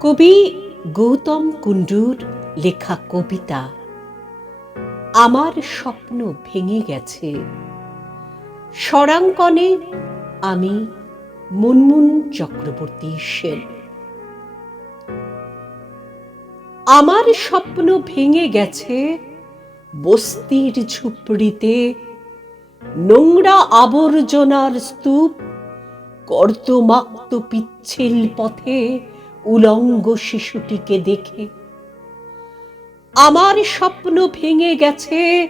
কবি গৌতম কুণ্ডুর লেখা কবিতা, আমার স্বপ্ন ভেঙে গেছে। স্বরাঙ্কনে আমি মুনমুন চক্রবর্তী সেন। আমার স্বপ্ন ভেঙে গেছে বস্তির ঝুপড়িতে, নোংরা আবর্জনার স্তূপ কর্তমাক্ত পিচ্ছিল পথে উলঙ্গ শিশুটিকে দেখে। আমার স্বপ্ন ভেঙে গেছে,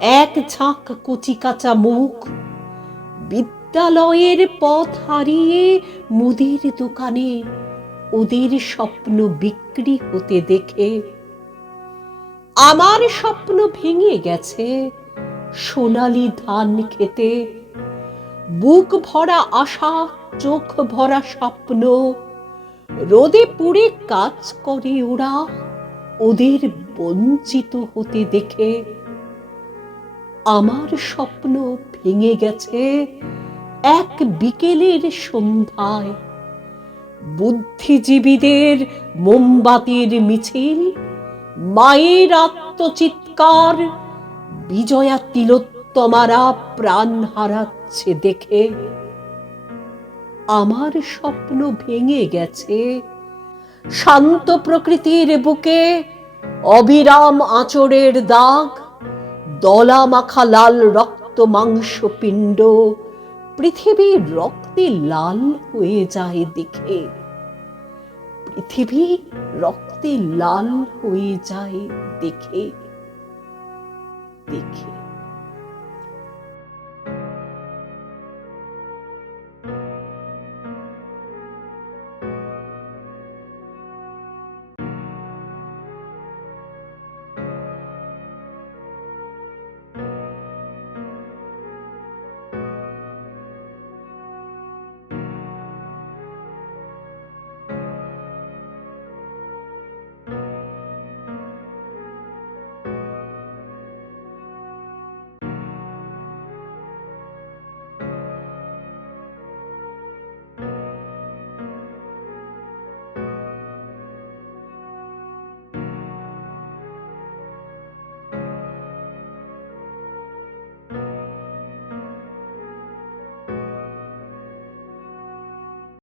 এক ঝাঁক কচি কাঁচা মুখ। বিদ্যালয়ের পথ হারিয়ে মুদির দোকানে ওদের স্বপ্ন বিক্রি হতে দেখে। আমার স্বপ্ন ভেঙে গেছে, সোনালি ধান খেতে। বুক ভরা আশা, চোখ ভরা স্বপ্ন। রোদে পুড়ে কাজ করে ওরা, ওদের বঞ্চিত হতে দেখে আমার স্বপ্ন ভেঙে গেছে। এক বিকেলের সন্ধ্যায় বুদ্ধিজীবীদের মোমবাতির মিছিল, মায়ের আত্মচিৎকার, বিজয়া তিলোত্তমারা প্রাণ হারাচ্ছে দেখে। আমার স্বপ্ন ভেঙে গেছে। শান্ত প্রকৃতির বুকে অবিরাম আঁচড়ের দাগ দলা মাখা লাল রক্ত মাংস পিণ্ড পৃথিবী রক্তে লাল হয়ে যায় দেখে। পৃথিবী রক্তে লাল হয়ে যায় দেখে দেখে।